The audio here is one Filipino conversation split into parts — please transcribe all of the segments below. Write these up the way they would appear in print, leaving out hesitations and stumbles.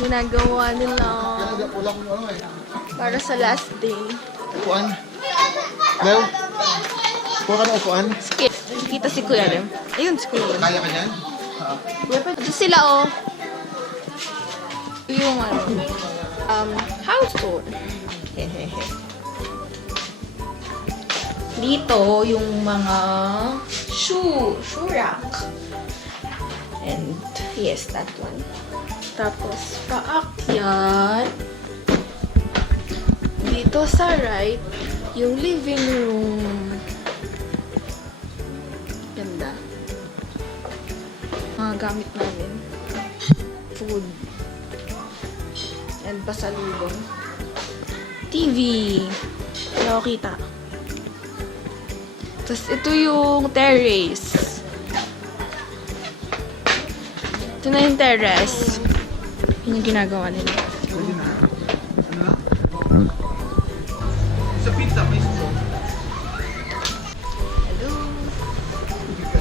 ginagawa nila para sa last day. Upuan. Leo, kuha ka ng upuan. Skip. Kita si Kuya Lem. Ayun, si Kuya Lem. Kaya ka yan? Ito sila, oh. Yung house tour. Hehehe. Dito, yung mga shoe rack. And, yes, that one. Tapos, paakyat. Dito sa right, yung living room. Ganda. Mga gamit namin. Food. And pasalubong. TV. Wala ko kita. Tapos ito yung terrace. Ito na yung terrace. Yun yung ginagawa nila. Pwede na. Ano na? Sa pizza, may straw. Hello.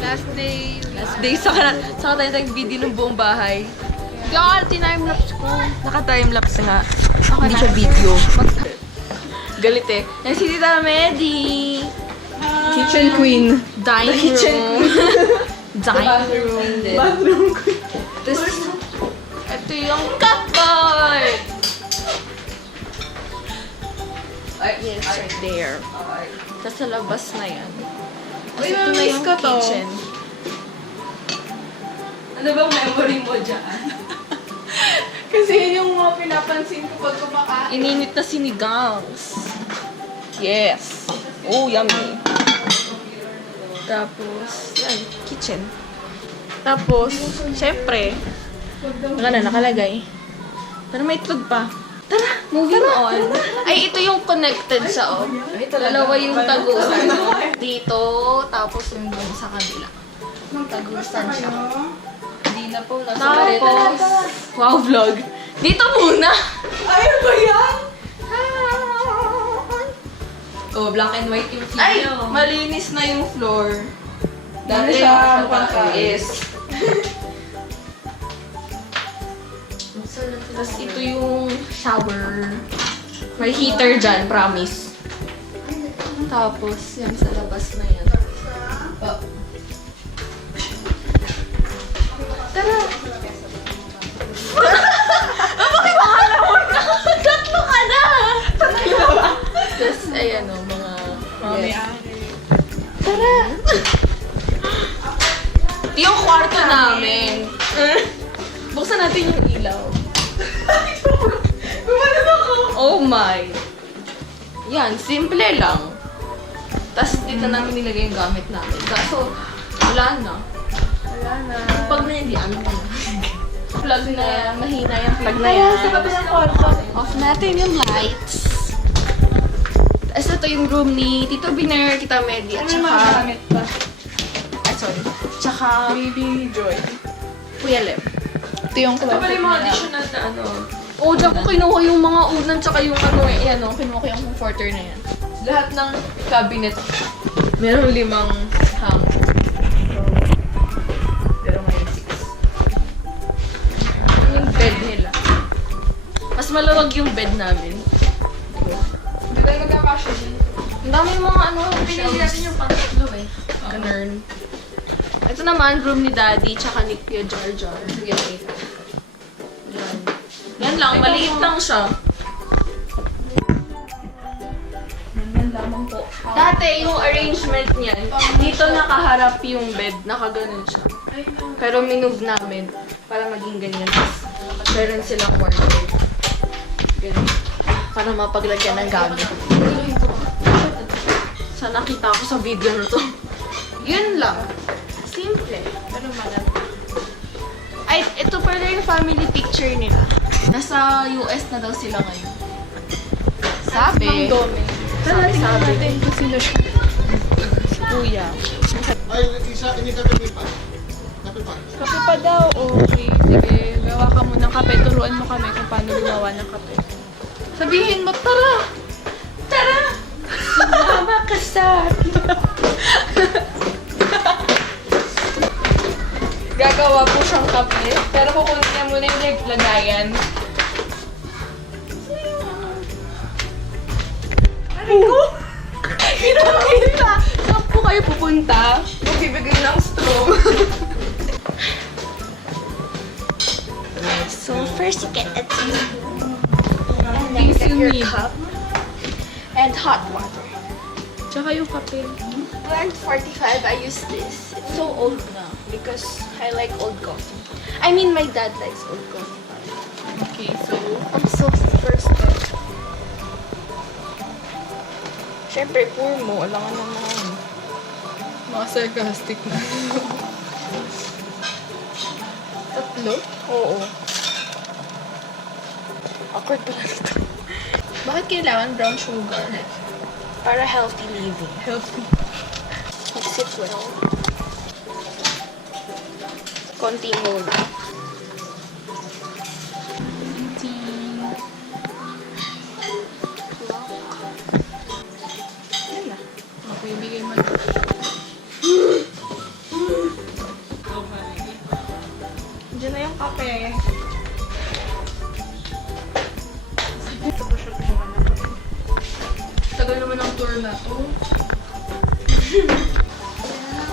Last day. Last day. Saka tayo nag-video ng buong bahay. God, tinime-lapse ko. Naka-timelapse nga. Hindi siya video. Galit eh. Yan si Tita Medi. Kitchen queen. Dining room. Dining room. Bathroom queen. Tapos, ito yung cupboard. Yes, right there. Tapos sa labas na yan. Tapos ito na yung kitchen. Ano bang memory mo dyan? Kasi yun yung mga pinapansin ko pag kumakain. Ininit na sinigangs. Yes. Oh, yummy. Tapos, yan, kitchen. Tapos, syempre, nakalagay. Pero may itlog pa. Tara, moving on. Ay, ito yung connected siya, oh. Dalawa yung tagusan. Dito, tapos yung dun sa kabila. Tagusan siya. Hindi na po. Tapos, wow, vlog. Dito muna. Ay, ano ba yan? Oh, black and white yung Ay, video. malinis na yung floor. Dati Dati siya siya pangkais. Tapos ito yung shower. May heater dyan, promise. Tapos, yan sa labas na yan. Oh. Tara! Bakit akala mo na? Tatlo ka na! Tapos, ayan o, mga... Tara! Ito yung kwarto namin. Buksan natin yung ilaw. Oh my! Yan, simple lang. Tapos dito namin nilagay yung gamit namin. Kaso, wala na. Wala na. Pag na hindi, ano na. Plug na yan. Mahina yung plug na yan. Sa kapit ng kwarto. Off natin yung lights. Tapos ito yung room ni Tito Biner, Tita Medi, at Ano yung mga saka... gamit pa? Ay, sorry. Tsaka Baby Joy. Kuya Lem. Ito yung Ito closet pala yung mga nila. additional na ano. Oo, dyan ko kinuha yung mga unan tsaka yung ano eh. Yan o, kinuha ko yung comforter na yan. Lahat ng cabinet, meron 5 hang. Pero ngayon 6. Yung bed nila. Mas maluwag yung bed namin. Hindi tayo magkakasya din. Ang dami yung mga ano, pinili natin yung pangatlo eh. Ganun. Ito naman, room ni Daddy, tsaka ni Kuya Jar Jar. Sige, okay. Yan. Yan lang, maliit lang siya. Yan lamang po. Dati, yung arrangement niyan, dito nakaharap yung bed, nakaganon siya. Pero minove namin para maging ganyan. Tapos, meron silang wardrobe. Ganun. Para mapaglagyan ng gamit. Sa nakita ko sa video na to. Yun lang. Simple. Pero malaki. Ay, ito pala yung family picture nila. Nasa US na daw sila ngayon. Sabi. Sabi. Kung sino siya. Si Kuya. Ay, isa, hindi ka pa. Kape pa. Kape pa daw. Okay, sige. Gawa ka muna ng kape. Turuan mo kami kung paano gumawa ng kape. Sabihin mo, tara! Tara! Sumama ka sa akin. Gagawa po siyang kape. Pero kukunin niya muna yung lagayan. Pinakita! Saan po kayo pupunta? Magbibigay ng straw. So first you get a teaspoon. And then Things get you your need. cup. And hot water. Tsaka yung kape. Blend 45, I use this. It's so old now because I like old coffee. I mean, my dad likes old coffee. Okay, so, I'm so thirsty. Siyempre, pour mo. Alangan naman. mga sarcastic na. Tatlo? Oo. Awkward pala nito. Bakit kailangan brown sugar? Para healthy living. Healthy. Mix it well. Konti muna. Yan na. Okay, bigay mo. Diyan na yung kape. Tagal naman ang tour na to.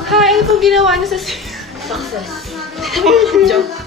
Hi, ano pong ginawa niyo sa Success. Joke.